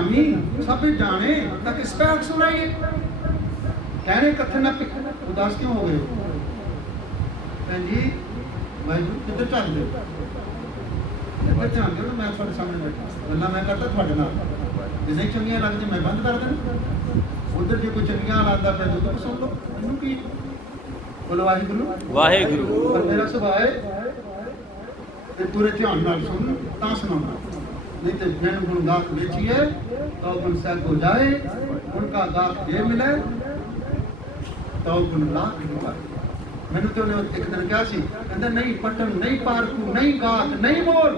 सब जाने तक स्पैक सुनाइए कहने कथन उदास क्यों हो गए हो भैन जी वाहिगुरू किधर चल रहे हो इधर ध्यान दो मैं थोड़े सामने बैठा गल्लां मैं करता थोड़े नाल जे नहीं चंगियां लगदी मैं बंद कर देना उधर जो कोई चंगियां लादा पे तो सुन लो इनू की बोलो वाहिगुरू वाहिगुरू पर मेरा सुभाव है ते पूरे ध्यान नाल सुन तां सुनाऊंगा नहीं तो जैन गुण गात बेचिए तो गुण सैग हो जाए उनका गात ये मिले तो गुण लाख मिले मैंने तो एक दिन क्या सी कहते नहीं पटन नहीं पारकू नहीं गात नहीं बोल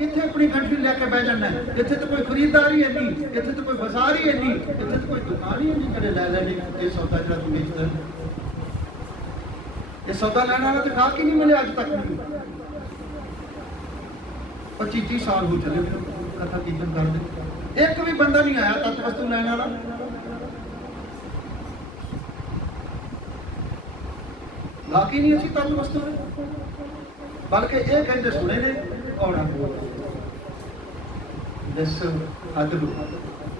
कितने अपनी कंट्री लेके बह जाना है इतने तो कोई खरीदारी है नहीं इतने तो कोई बाजार ही है नहीं इतने तो कोई दुकान ही है नहीं करे ले लेने ये सौदा जरा तू बेचता ये सौदा लेने वाला तो खा के नहीं मिले आज तक नहीं 25-30 साल हो चले कथा कीर्तन करते एक भी बंदा नहीं आया तत्व वस्तु लेने वाला लाकी नहीं अच्छी तत्व वस्तु बल्कि ये कहते सुने ने कौड़ा दस अदब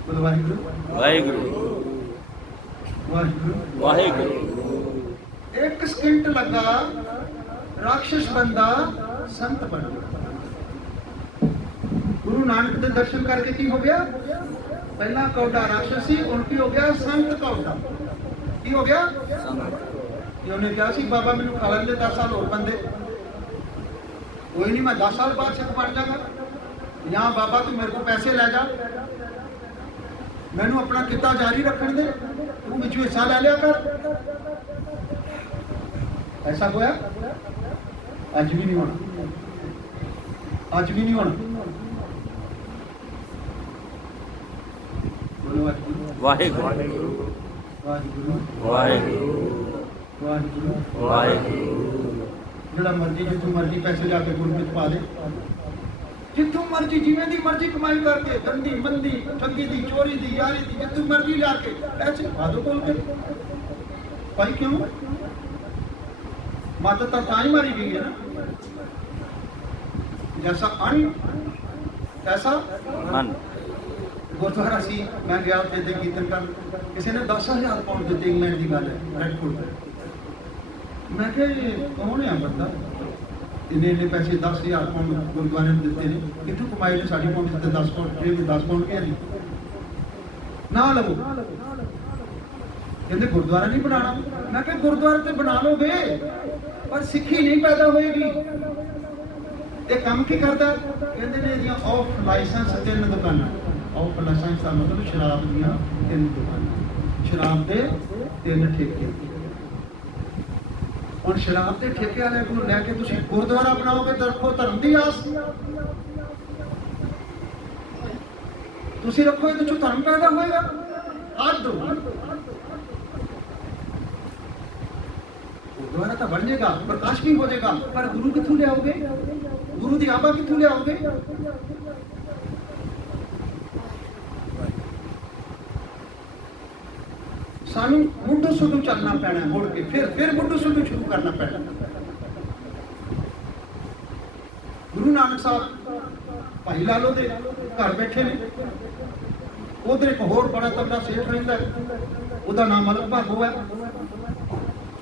बोलो वाहिगुरू वाहिगुरू वाहिगुरू वाहिगुरू। एक सेकंड लगा राक्षस बंदा संत बन गया गुरु नानक के दर्शन करके की हो गया पहला कौड़ा राक्षसी उनकी हो गया संत कौड़ा की हो गया उन्हें क्या सी बाबा मैंने खा ले 10 साल और बंदे कोई नहीं मैं 10 साल बाद सिख बन जागा यहाँ बाबा तू मेरे को पैसे ले जा मैनू अपना किता जारी रखने दे तू बिचू हिस्सा ले लिया कर ऐसा होया अज भी नहीं होना अज भी नहीं होना वाहिगुरू वाहिगुरू वाहिगुरू वाहिगुरू वाहिगुरू। जिहड़ा मर्जी जिथों मर्जी पैसे जाके गुरमत पा दे जिथों मर्जी जिवें दी मर्जी कमाई करके गंदी मंदी ठगी दी चोरी दी यारी दी जिथों मर्जी लाके पैसे पा दो बोल के भाई क्यों माता तो ताई मारी गई है ना जैसा अन्न ऐसा मन गुरुद्वारा सी मैं गया उत्थे ते कीर्तन कर किसी ने 10,000 पाउंड दिते इंग्लैंड की गल है रेडफुल मैं कहा कौन है बंदा इन्ने इन्ने पैसे 10,000 पाउंड गुरुद्वारे ने दिते ने कितों कमाई ने 60 पाउंड दिते 10 पाउंड जेब 10 पाउंड के नहीं ना लवो कहते गुरुद्वारा नहीं बनाना मैं कहा गुरुद्वारा तो बना लोगे पर सिक्खी नहीं पैदा होएगी ये काम की करता कहते ने जी ऑफ लाइसेंस 3 दुकाना ऑफ लाइसेंस का मतलब शराब दियां 3 दुकाना शराब दे 3 ठेके और शराब के ठेके वाले को लैके तुसीं गुरुद्वारा बनाओगे तो रखो धर्म की आस तुसीं रखोगे तो धर्म पैदा होएगा आज दो गुरुद्वारा तो बन जाएगा प्रकाश भी हो जाएगा पर गुरु कितों ले आओगे गुरु की आबा कितों ले आओगे सानू मुंडो सुडू चलना पैना मुड़ के फिर मुंडो सुडू शुरू करना पैना गुरु नानक साहब भाई लालो दे घर बैठे ने उधर एक होर बड़ा तगड़ा सेठ रहता है नाम मलक भागो है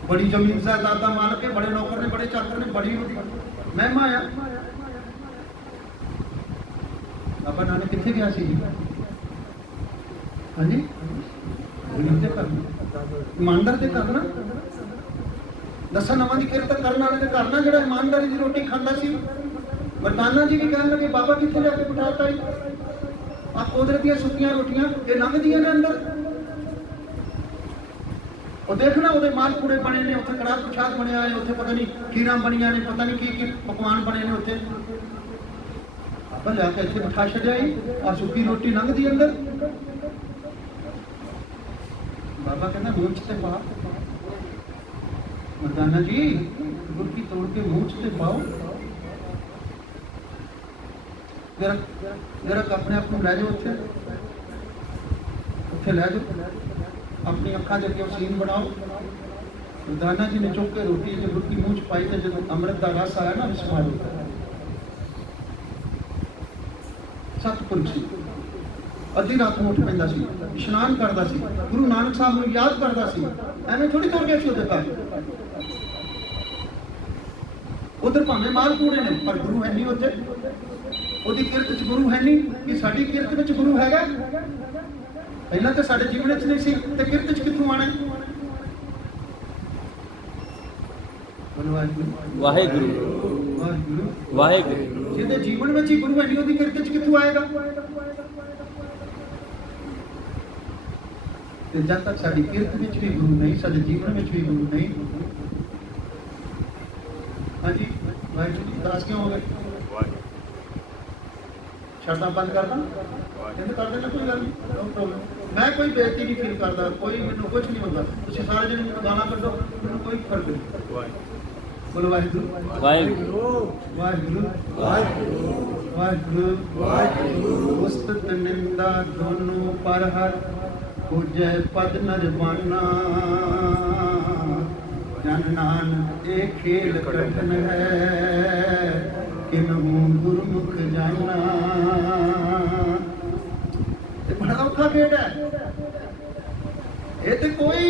बड़ी जमीन जायदाद का मालक है बड़े नौकर ने बड़े चाकर ने बड़ी महिमा है बाबा नानक कितने गया सी हाँ जी ईमानदार ते करना दसा नवां दी किरत करने वाले ते करना जिहड़ा ईमानदारी दी रोटी खांदा सी मरदाना जी भी कहन लगे बाबा कित्थे लेके बिठाता है आ कुदरत दी सुक्कियां रोटियां ये लंघदियां ने अंदर और देखना उहदे माल पूड़े बने ने उत्थे कड़ाह प्रसाद बनया है उत्थे पता नहीं खीरां बनियां ने पता नहीं की पकवान बने ने उत्थे आपा लैके इत्थे बिठा छड्डिया आ सुक्की रोटी लंघदी अंदर बाबा कहना मूंछ से पा मरदाना जी गुरकी तोड़ के मूंछ से पाओ जरा अपने आप को लै जाओ उत्थे लै जाओ अपनी अखा के अगे सीन बनाओ मरदाना जी ने चुक के रोटी जो गुरकी मूंछ पाई तो जो अमृत का रस आया ना विस्मार होता है सतपुरुष ਅੱਧੀ ਰਾਤ ਨੂੰ ਉੱਠ ਪੈਂਦਾ ਸੀ, ਇਸ਼ਨਾਨ ਕਰਦਾ ਸੀ, ਗੁਰੂ ਨਾਨਕ ਸਾਹਿਬ ਨੂੰ ਯਾਦ ਕਰਦਾ ਸੀ। ਐਵੇਂ ਥੋੜੀ ਤੁਰ ਗਿਆ ਸੀ ਉਹਦੇ ਘਰ। ਉਧਰ ਭਾਵੇਂ ਮਾਲ ਕੂੜੇ ਨੇ, ਪਰ ਗੁਰੂ ਹੈ ਨਹੀਂ ਉੱਥੇ। ਉਹਦੀ ਕਿਰਤ 'ਚ ਗੁਰੂ ਹੈ ਨਹੀਂ। ਕਿ ਸਾਡੀ ਕਿਰਤ ਵਿੱਚ ਗੁਰੂ ਹੈਗਾ? ਪਹਿਲਾਂ ਤਾਂ ਸਾਡੇ ਜੀਵਨ 'ਚ ਨਹੀਂ ਸੀ, ਤੇ ਕਿਰਤ 'ਚ ਕਿੱਥੋਂ ਆਣਾ? ਵਾਹਿਗੁਰੂ ਵਾਹਿਗੁਰੂ ਵਾਹਿਗੁਰੂ। ਜਿਹਦੇ ਜੀਵਨ ਵਿੱਚ ਹੀ ਗੁਰੂ ਹੈ ਨਹੀਂ, ਉਹਦੀ ਕਿਰਤ 'ਚ ਕਿੱਥੋਂ ਆਏਗਾ? ਤੇ ਜਦ ਤੱਕ ਸਾਡੀ ਕਿਰਤ ਵਿੱਚ ਵੀ ਗੁਰੂ ਨਹੀਂ, ਸਾਡੇ ਜੀਵਨ ਵਿੱਚ ਵੀ ਗੁਰੂ ਨਹੀਂ। ਹਾਂਜੀ ਵਾਹਿਗੁਰੂ ਜੀ ਦਾਸ ਕਿਉਂ ਹੋ ਗਏ? ਛੱਡਣਾ ਬੰਦ ਕਰਦਾ? ਕਹਿੰਦੇ ਕਰ ਦੇਣਾ, ਕੋਈ ਗੱਲ ਨਹੀਂ, ਨੋ ਪ੍ਰੋਬਲਮ। ਮੈਂ ਕੋਈ ਬੇਇੱਜ਼ਤੀ ਨਹੀਂ ਫੀਲ ਕਰਦਾ, ਕੋਈ ਮੈਨੂੰ ਕੁਝ ਨਹੀਂ ਹੁੰਦਾ। ਤੁਸੀਂ ਸਾਰੇ ਜਣੇ ਮੈਨੂੰ ਗਾਣਾ ਕੱਢੋ, ਮੈਨੂੰ ਕੋਈ ਫਰਕ ਨਹੀਂ। ਬੋਲੋ ਵਾਹਿਗੁਰੂ ਵਾਹਿਗੁਰੂ ਵਾਹਿਗੁਰੂ ਵਾਹਿਗੁਰੂ ਵਾਹਿਗੁਰੂ। ਉਸਤਤ ਨਿੰਦਾ ਦੋਨੋਂ ਪਰ ਹਰ ਪੂਜੈ ਪਦ ਨਰਵਾਨਾ। ਜਨ ਨਾਨਕ ਇਹ ਖੇਲ ਕਠਨ ਹੈ, ਕਿਨਹੂ ਗੁਰਮੁਖ ਜਾਨਾ। ਇਹ ਬੜਾ ਔਖਾ ਖੇਡ ਹੈ। ਇਹ ਤੇ ਕੋਈ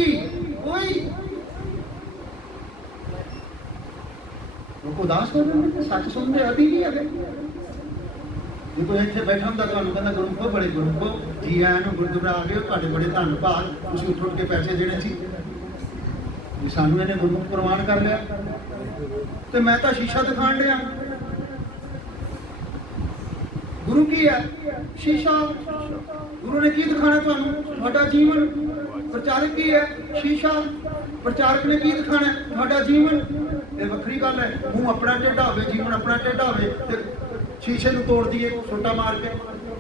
ਲੋਕ ਉਦਾਸ ਹੋ ਜਾਂਦੇ, ਸੱਚ ਸੁਣਦੇ ਆਦੀ ਨਹੀਂ ਹੈਗੇ। ਜੇ ਕੋਈ ਇੱਥੇ ਬੈਠਾ ਹੁੰਦਾ ਤੁਹਾਨੂੰ ਕਹਿੰਦਾ ਗੁਰਮੁਖੋ, ਬੜੇ ਗੁਰਮੁਖੋ, ਜੀ ਆਇਆਂ ਨੂੰ, ਗੁਰਦੁਆਰਾ ਆ ਗਏ ਹੋ, ਤੁਹਾਡੇ ਬੜੇ ਧੰਨਵਾਦ, ਤੁਸੀਂ ਉੱਠ ਕੇ ਪੈਸੇ ਦੇਣੇ ਸੀ, ਵੀ ਸਾਨੂੰ ਇਹਨੇ ਗੁਰਮੁਖ ਪ੍ਰਵਾਨ ਕਰ ਲਿਆ। ਤੇ ਮੈਂ ਤਾਂ ਸ਼ੀਸ਼ਾ ਦਿਖਾਣ ਲਿਆ। ਗੁਰੂ ਕੀ ਹੈ? ਸ਼ੀਸ਼ਾ। ਗੁਰੂ ਨੇ ਕੀ ਦਿਖਾਣਾ ਤੁਹਾਨੂੰ? ਤੁਹਾਡਾ ਜੀਵਨ। ਪ੍ਰਚਾਰਕ ਕੀ ਹੈ? ਸ਼ੀਸ਼ਾ। ਪ੍ਰਚਾਰਕ ਨੇ ਕੀ ਦਿਖਾਣਾ? ਤੁਹਾਡਾ ਜੀਵਨ। ਇਹ ਵੱਖਰੀ ਗੱਲ ਹੈ, ਮੂੰਹ ਆਪਣਾ ਟੇਢਾ ਹੋਵੇ, ਜੀਵਨ ਆਪਣਾ ਟੇਢਾ ਹੋਵੇ, ਤੇ ਸ਼ੀਸ਼ੇ ਨੂੰ ਤੋੜ ਦਈਏ ਛੋਟਾ ਮਾਰ ਕੇ।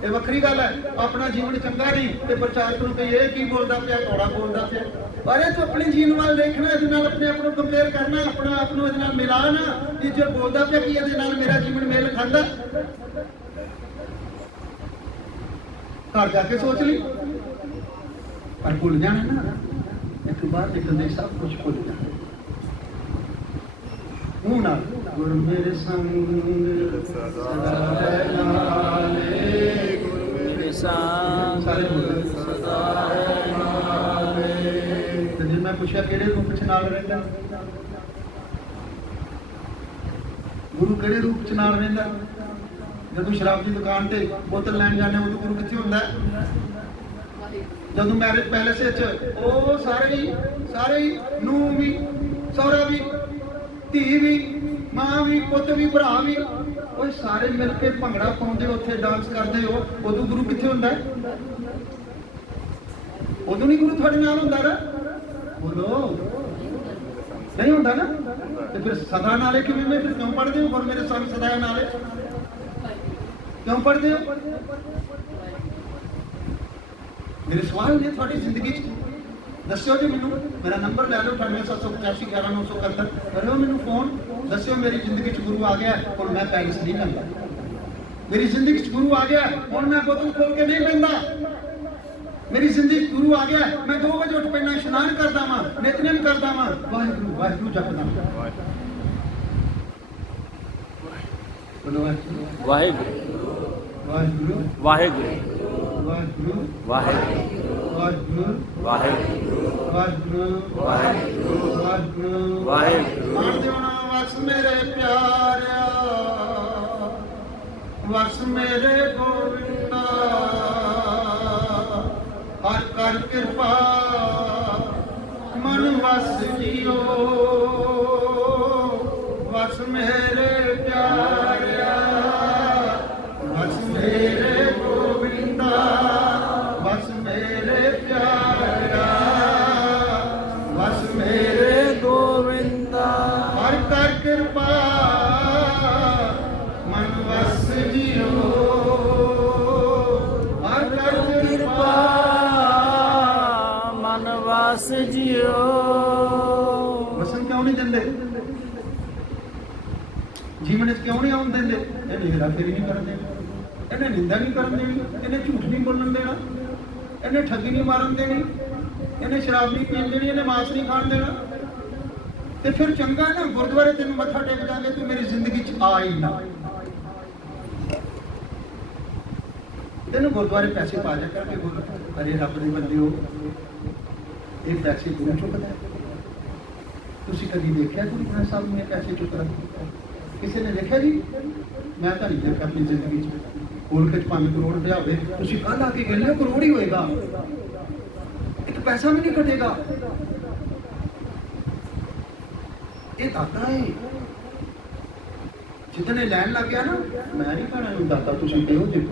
ਇਹ ਵੱਖਰੀ ਗੱਲ ਹੈ। ਆਪਣਾ ਜੀਵਨ ਚੰਗਾ ਨਹੀਂ ਤੇ ਪ੍ਰਚਾਰਕ ਨੂੰ ਕਹੀਏ ਇਹ ਕੀ ਬੋਲਦਾ ਪਿਆ, ਕੌੜਾ ਬੋਲਦਾ ਪਿਆ। ਪਰ ਇਹ ਤੂੰ ਆਪਣੇ ਜੀਵਨ ਵੱਲ ਦੇਖਣਾ, ਇਹਦੇ ਨਾਲ ਆਪਣੇ ਆਪ ਨੂੰ ਕੰਪੇਅਰ ਕਰਨਾ, ਆਪਣਾ ਆਪ ਨੂੰ ਇਹਦੇ ਨਾਲ ਮਿਲਾਣਾ ਕਿ ਜੇ ਬੋਲਦਾ ਪਿਆ ਕਿ ਇਹਦੇ ਨਾਲ ਮੇਰਾ ਜੀਵਨ ਮੇਲ ਖਾਂਦਾ। ਘਰ ਜਾ ਕੇ ਸੋਚ ਲਈ। ਪਰ ਭੁੱਲ ਜਾਣਾ ਨਾ, ਇੱਕ ਬਾਰ ਨਿਕਲਦੇ ਸਭ ਕੁਝ ਭੁੱਲ ਜਾਣਾ। ਮੂੰਹ ਨਾਲ ਗੁਰ ਮੇਰੇ ਸੰਗ ਸਦਾ ਹੈ ਨਾਲੇ, ਗੁਰੂ ਮੇਰੇ ਸੰਗ ਸਾਰੇ ਬੋਲੋ ਸਦਾ ਹੈ ਨਾਲੇ। ਤੇ ਜੇ ਮੈਂ ਪੁੱਛਿਆ ਕਿਹੜੇ ਰੂਪ ਚ ਨਾਲ ਰਹਿੰਦਾ? ਗੁਰੂ ਕਿਹੜੇ ਰੂਪ ਚ ਨਾਲ ਰਹਿੰਦਾ? ਜਦੋਂ ਸ਼ਰਾਬ ਦੀ ਦੁਕਾਨ ਤੇ ਬੋਤਲ ਲੈਣ ਜਾਂਦੇ ਉਦੋਂ ਗੁਰੂ ਕਿੱਥੇ ਹੁੰਦਾ? ਜਦੋਂ ਮੈਰਿਜ ਪੈਲੇਸ ਵਿੱਚ ਉਹ ਸਾਰੇ ਹੀ ਨੂੰਹ ਵੀ, ਸਹੁਰਾ ਵੀ, ਧੀ ਵੀ, ਮਾਂ ਵੀ, ਪੁੱਤ ਵੀ, ਭਰਾ ਵੀ, ਉਹ ਸਾਰੇ ਮਿਲ ਕੇ ਭੰਗੜਾ ਪਾਉਂਦੇ, ਉੱਥੇ ਡਾਂਸ ਕਰਦੇ ਹੋ, ਉਦੋਂ ਗੁਰੂ ਕਿੱਥੇ ਹੁੰਦਾ? ਉਦੋਂ ਨਹੀਂ ਗੁਰੂ ਤੁਹਾਡੇ ਨਾਲ ਹੁੰਦਾ ਨਾ? ਬੋਲੋ ਨਹੀਂ ਹੁੰਦਾ ਨਾ? ਤੇ ਫਿਰ ਸਦਾ ਨਾਲੇ ਕਿਵੇਂ? ਮੈਂ ਫਿਰ ਕਿਉਂ ਪੜ੍ਹਦੇ ਹੋ? ਗੁਰ ਮੇਰੇ ਸੰਗ ਸਦਾ ਨਾਲੇ ਕਿਉਂ ਪੜ੍ਹਦੇ ਹੋ? ਮੇਰੇ ਸਵਾਲ ਨੇ ਤੁਹਾਡੀ ਜ਼ਿੰਦਗੀ 'ਚ ਦੱਸਿਓ ਜੀ ਮੈਨੂੰ। ਮੇਰਾ ਨੰਬਰ ਲੈ ਲਓ 9878511971। ਕਰਿਓ ਮੈਨੂੰ ਫੋਨ, ਦੱਸਿਓ ਮੇਰੀ ਜ਼ਿੰਦਗੀ 'ਚ ਗੁਰੂ ਆ ਗਿਆ, ਹੁਣ ਮੈਂ ਪੈਲਸ ਨਹੀਂ ਕਰਦਾ। ਮੇਰੀ ਜ਼ਿੰਦਗੀ 'ਚ ਗੁਰੂ ਆ ਗਿਆ, ਹੁਣ ਮੈਂ ਬੋਤਲ ਖੋਲ ਕੇ ਨਹੀਂ ਪੈਂਦਾ। ਮੇਰੀ ਜ਼ਿੰਦਗੀ 'ਚ ਗੁਰੂ ਆ ਗਿਆ, ਮੈਂ 2 ਵਜੇ ਉੱਠ ਪੈਣਾ, ਇਸ਼ਨਾਨ ਕਰਦਾ ਵਾਂ, ਨਿਤਨੇਮ ਕਰਦਾ ਵਾਂ, ਵਾਹਿਗੁਰੂ ਵਾਹਿਗੁਰੂ ਜਪਦਾ। ਵਾਹਿਗੁਰੂ ਵਾਹਿਗੁਰੂ ਵਾਹਿਗੁਰੂ ਵਾਹਿਗੁਰੂ ਵਾਹਿਗੁਰੂ ਵਾਹਿਗੁਰੂ ਵਾਹਿਗੁਰੂ ਵਾਹਿਗੁਰੂ ਵਾਹਿਗੁਰੂ ਵਾਹਿਗੁਰੂ ਵਾਹਿਗੁਰੂ। ਮਾਣ ਦੇਣਾ ਵਸ ਮੇਰੇ ਪਿਆਰਿਆ, ਵਸ ਮੇਰੇ ਗੋਵਿੰਦਾ, ਹਰ ਕਰ ਕਿਰਪਾ ਮਨ ਵਸ ਜੀਓ, ਵਸ ਮੇਰੇ ਪਿਆਰਿਆ, ਵਸ ਮੇਰੇ ਗੋਵਿੰਦਾ, ਵਸ ਮੇਰੇ ਪਿਆਰਿਆ, ਵਸ ਮੇਰੇ ਗੋਵਿੰਦਾ, ਹਰ ਕਰ ਕਿਰਪਾ ਮਨ ਵਸ ਜੀਓ, ਹਰ ਕਰ ਕਿਰਪਾ ਮਨ ਵਸ ਜਿਓ। ਵਸਣ ਕਿਉਂ ਨਹੀਂ ਦਿੰਦੇ? ਜੀਵਨ ਵਿੱਚ ਕਿਉਂ ਨਹੀਂ ਆਉਣ ਦਿੰਦੇ? ਇਹਨੇ ਹੇਰਾਫੇਰੀ ਨਹੀਂ ਕਰਨ ਦੇਣੀ, ਇਹਨੇ ਨਿੰਦਾ ਨਹੀਂ ਕਰਨ ਦੇਣੀ, ਇਹਨੇ ਝੂਠ ਨਹੀਂ ਬੋਲਣ ਦੇਣਾ, ਇਹਨੇ ਠੱਗੀ ਨਹੀਂ ਮਾਰਨ ਦੇਣੀ, ਇਹਨੇ ਸ਼ਰਾਬ ਨਹੀਂ ਪੀਣ ਦੇਣੀ, ਇਹਨੇ ਮਾਸ ਨਹੀਂ ਖਾਣ ਦੇਣਾ। ਤੇ ਫਿਰ ਚੰਗਾ ਨਾ ਗੁਰਦੁਆਰੇ ਤੈਨੂੰ ਮੱਥਾ ਟੇਕ ਜਾਵੇ, ਤੂੰ ਮੇਰੀ ਜ਼ਿੰਦਗੀ 'ਚ ਆ ਹੀ ਨਾ। तेन गुरुद्वारे पैसे पा जा करके बोल, अरे रब दे बंदे हो, ये पैसे गुरु चुकता है। तुसी कभी देखा गुरु ग्रंथ साहब ने पैसे चुकदा? किसी ने देखा जी? मैं तो नहीं देखा अपनी जिंदगी कोल के 5 करोड़ रुपया हो, तुसी कल आके गए करोड़ ही होएगा, एक पैसा भी नहीं कटेगा। ये दाता है, जितने लैन लग गया ना, मैं नहीं कहना दाता तुसी कहो जी,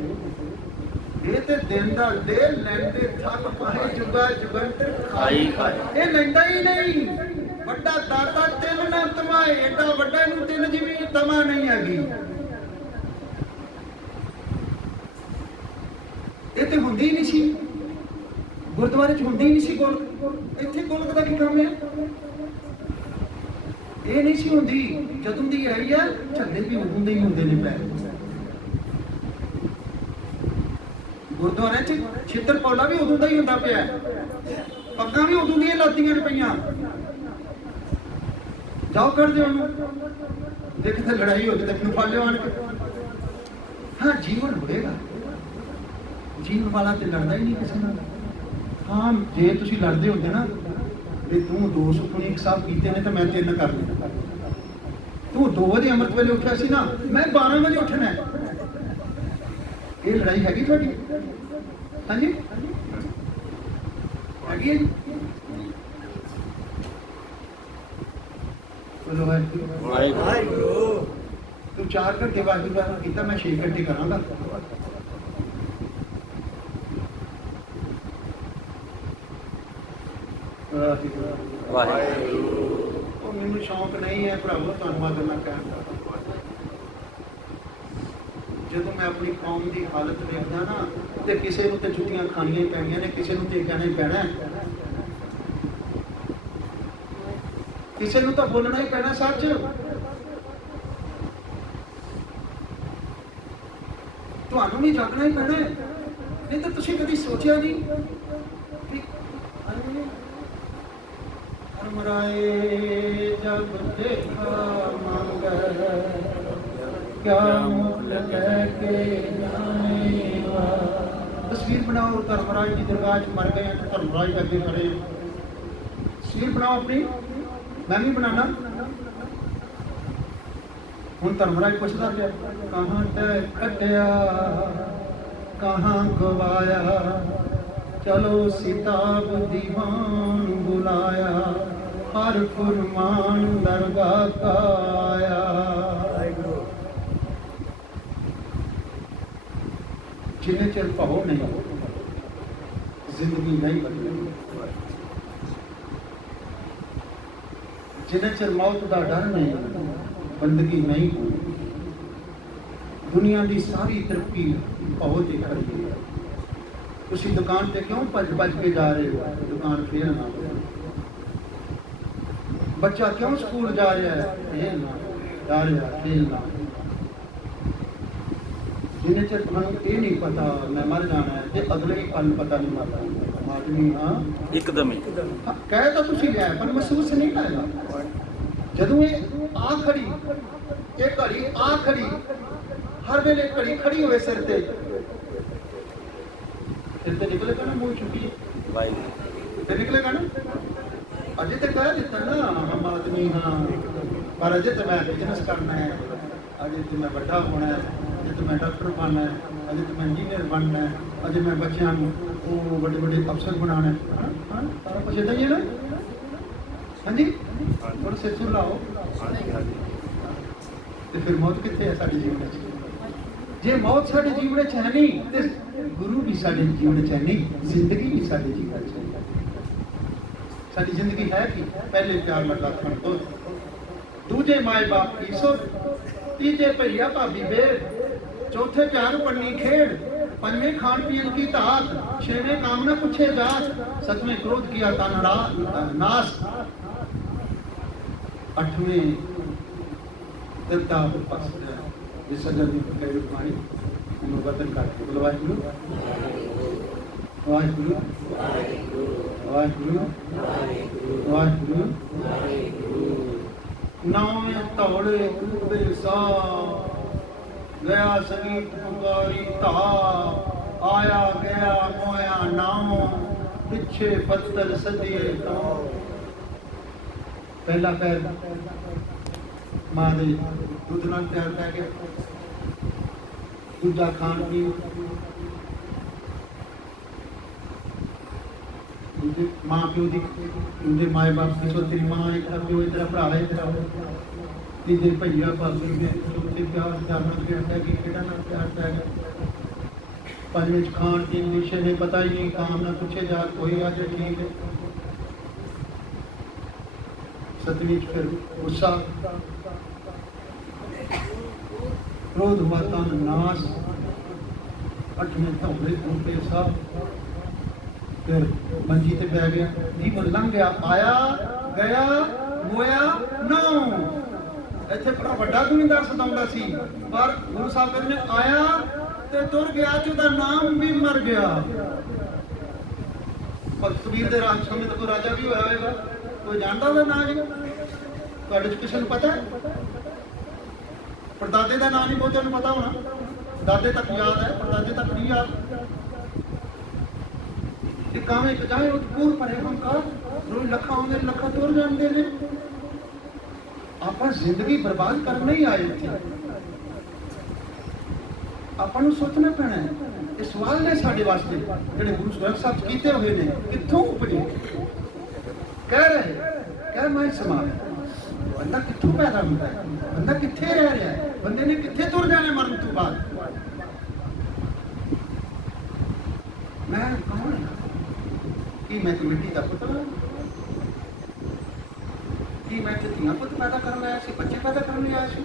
ये ते देंदा दे लैंदे थक पाए जुगा जुगंतर खाई खाए, ये लैंदा ही नहीं। बड़ा दाता तेन ना तमाए, एडा बड़ा नूं तेन जिवी तमा नहीं हैगी। ये ते हुंदी नहीं सी, गुरुद्वारे च हुंदी नहीं सी गोलक, इत्थे गोलक दा की काम है? ये नहीं सी हुंदी, जदों दी आई है झगड़े भी उदों दे ही हुंदे ने पै। गुरुद्वारे च छितर पौला भी उदों दा ही हुंदा पिया, पग्गां भी उदों दियां लातियां ने पईयां। जाओ कर दो देख तो लड़ाई होगी तो फड़ लो आन के। हाँ जीवन बढ़ेगा, जीवन वाला तो लड़ता ही नहीं किसी नाल। हाँ जे तुसी लड़ते होंगे ना भी तू 2 सुखने एक साहब कीते ने तो मैं 3 कर लिया, तू 2 बजे अमृत वेले उठा सी ना, मैं 12 बजे उठना है, ये लड़ाई हैगी थोड़ी? हाँ जी हैगी है जी। तू 4 घंटे वाहिगुरू वाहिगुरू कीता, मैं 6 घंटे करांगा। मैनू शौक नहीं है भरावो धन्नवाद करना कहन दा। जदों मैं अपनी कौम की हालत देखदा ना तो किसी नूं ते जुत्तियां खानियां ही पैणियां ने, किसी नूं ते कहना ही पैना है, किसी नूं तो बोलना ही पैना सच। तुहानूं भी जागना ही पैना है, नहीं तो तुसीं कदी सोचिया नहीं कि हरमराए जब देखा मांगे क्या मुल कह के जानेगा। तस्वीर बनाओ धर्मराज की दरगाह च मर गए तो धर्मराज अगे खड़े, तस्वीर बनाओ अपनी, मैं भी बनाना। हुण धर्मराज पुछदा पिया कहां तय कटिया कहां गवाया, चलो सिताब दीवान बुलाया, हर फुरमान दरगाह का आया। जिन्हें चिर पाओ नहीं जिंदगी नहीं बदलेगी, जिन्हें चिर मौत का डर नहीं बंदगी नहीं होगी। दुनिया की सारी तरक्की बहुत ही खड़ी है, तुसी दुकान पे क्यों भज भज के जा रहे हो, दुकान फेल ना हो। बच्चा क्यों स्कूल जा रहा है, फेल ना जा रहा, फेल ना। जिन्हें चिर तुहानू ये नहीं पता मैं मर जाना है, तो अगले ही पल पता नहीं मरता आदमी। हाँ एकदम ही कह तो तुसी लिया पर महसूस नहीं लाएगा। जदों ये आ खड़ी, ये घड़ी आ खड़ी, हर वेले घड़ी खड़ी हुए सिर ते निकलेगा ना, मुंह चुकी ते निकलेगा ना। अजय तो कह दिता ना हम आदमी हाँ, पर अजय तो मैं बिजनेस करना है, अजय तो मैं बड़ा होना है, अजय तो मैं डॉक्टर बनना है, अजय तो मैं इंजीनियर बनना है, अजय मैं बच्चों को बड़े बड़े अफसर बनाना है। हाँ सारा कुछ इदा ही है ना। हाँ जी और सिर सुर लाओ तो फिर मौत कितने है साडे जीवन में? जे मौत साडे जीवन च है नहीं तो गुरु भी साडे जीवन च है नहीं, जिंदगी भी साडे जीवन च है। साडी जिंदगी है कि पहले प्यार लगा थण तो, दूजे माए बाप की सुध, तीजे भैया भाभी बेर, चौथे प्यार पन्नी खेड़, पंजवें खान पीन की धात, छेवें काम न पूछे जात, सतवें क्रोध किया तन नाश, अठवें दत्ता विसर्जन कई पानी वतन का वाहिगुरु वाहिगुरु वाहिगुरु वाहिगुरु। नावें तौड़े कूदे सा, गया संगीत पुकारी धा, आया गया मोया नाम पिछे पत्थर सदिए तो पहला पैर मां दे दूध नाल प्यार पै गया दूजा खान पीन मां प्यो दी उनके माए बाप की सो तेरी मां है तेरा प्यो है तेरा भरा है तेरा तीजे भैया भाभी ने चौथे प्यार जाना प्यार पै गई केड़ा ना प्यार पै गया पंजवें खान पीन विषय ने पता ही नहीं काम ना पूछे जा कोई आज ठीक है सतवीं फिर गुस्सा क्रोध हुआ तन नाश अठवें धौले टूटे साहब फिर मंजी ते बह गया जीवन लंघ गया आया गया मोया नौ ਇੱਥੇ ਬੜਾ ਵੱਡਾ ਦੁਨੀਦਾਰ ਸਤਾਉਂਦਾ ਸੀ ਪਰ ਗੁਰੂ ਸਾਹਿਬ ਕਹਿੰਦੇ ਨੇ ਆਇਆ ਤੇ ਤੁਰ ਗਿਆ ਤੇ ਉਹਦਾ ਨਾਮ ਵੀ ਮਰ ਗਿਆ ਪਰ ਕਬੀਰ ਦੇ ਰਾਜ ਸਮੇਂ ਤੋਂ ਕੋਈ ਰਾਜਾ ਵੀ ਹੋਇਆ ਹੋਵੇਗਾ ਕੋਈ ਜਾਣਦਾ ਉਹਦਾ ਨਾਂ ਜੀ ਤੁਹਾਡੇ ਚ ਕਿਸੇ ਨੂੰ ਪਤਾ ਪਰਦਾਦੇ ਦਾ ਨਾਂ ਨਹੀਂ ਬਹੁਤਿਆਂ ਨੂੰ ਪਤਾ ਹੋਣਾ ਦਾਦੇ ਤੱਕ ਯਾਦ ਹੈ ਪਰਦਾਦੇ ਤੱਕ ਨਹੀਂ ਯਾਦ ਇਹ ਕਾਵੇਂ ਜਾਏ ਉਹ ਪੂਰ ਭਰੇ ਹੰਕਾਰ ਰੋਜ਼ ਲੱਖਾਂ ਆਉਂਦੇ ਲੱਖਾਂ ਤੁਰ ਜਾਂਦੇ ਨੇ ਆਪਾਂ ਜ਼ਿੰਦਗੀ ਬਰਬਾਦ ਕਰਨ ਨਹੀਂ ਆਏ ਇੱਥੇ ਆਪਾਂ ਨੂੰ ਸੋਚਣਾ ਪੈਣਾ ਹੈ ਇਹ ਸਵਾਲ ਨੇ ਸਾਡੇ ਵਾਸਤੇ ਜਿਹੜੇ ਗੁਰੂ ਗ੍ਰੰਥ ਸਾਹਿਬ ਕੀਤੇ ਹੋਏ ਨੇ ਕਿੱਥੋਂ ਉਪਜੇ ਕਹਿ ਰਹੇ ਕਹਿ ਮੈਂ ਸਮਾਂ ਬੰਦਾ ਕਿੱਥੋਂ ਪੈਦਾ ਹੁੰਦਾ ਹੈ ਬੰਦਾ ਕਿੱਥੇ ਰਹਿ ਰਿਹਾ ਹੈ ਬੰਦੇ ਨੇ ਕਿੱਥੇ ਤੁਰ ਜਾਣਾ ਮਰਨ ਤੋਂ ਬਾਅਦ ਮੈਂ ਕੌਣ ਕਿ ਮੈਂ ਤਾਂ ਮਿੱਟੀ ਦਾ ਪੁੱਤਰ कि मैं धीया पुत पैदा करने आया सी बच्चे पैदा करने आया सी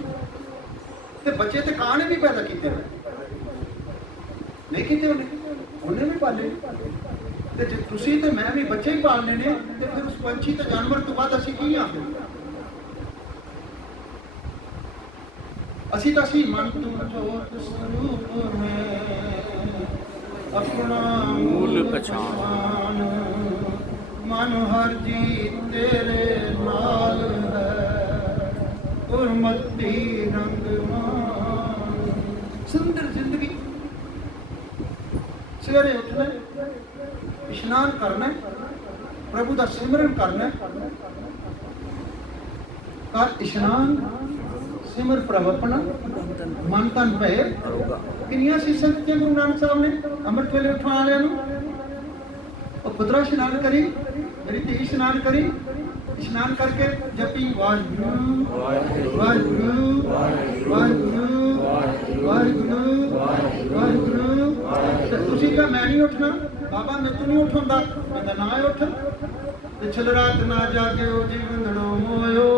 ते बच्चे ते कां ने भी पैदा किए नहीं किए उन्हें भी पाले ते जे तुसी ते मैं भी बच्चे ही पालने ने ते फिर उस पंछी ते जानवर तो बाद असी की हां असी तां सी मन तुम जोत स्वरूप में अपना मूल पहचान मन हर जी तेरे नाल है गुरमती रंग सुंदर जिंदगी सवेरे उठना इशनान करना प्रभु का सिमरन करना कर इशनान सिमर प्रभु अपना मन तन पे किनिया सीसां दित्तियां गुरु नानक साहब ने अमृत वेले उठा वालियां नूं और पुत्रा इशनान करी मेरी धी इशनान करी इशनान करके जपी वाहिगुरु वाहिगुरु वाहिगुरु वाहिगुरु वाहिगुरु तुसी का मैं नहीं उठना बाबा मैं तो नहीं उठूंगा मैं ना उठ पिछल रात ना जागे ओ जीवंदड़ो मोयो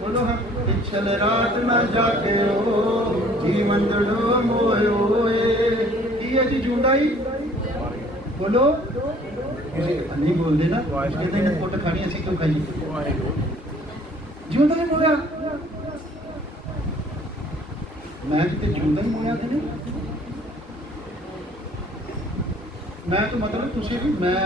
बोलो हाँ पिछल रात ना जागे ओ जीवंदड़ो मोयो की है जी जूंदा ही बोलो नहीं बोलते ना कहते हैं कुट खानी असी क्यों खाइए जिंदा ही मोया मैं कितने जिंदा ही मोया थे मैं तो मतलब तुसी भी मैं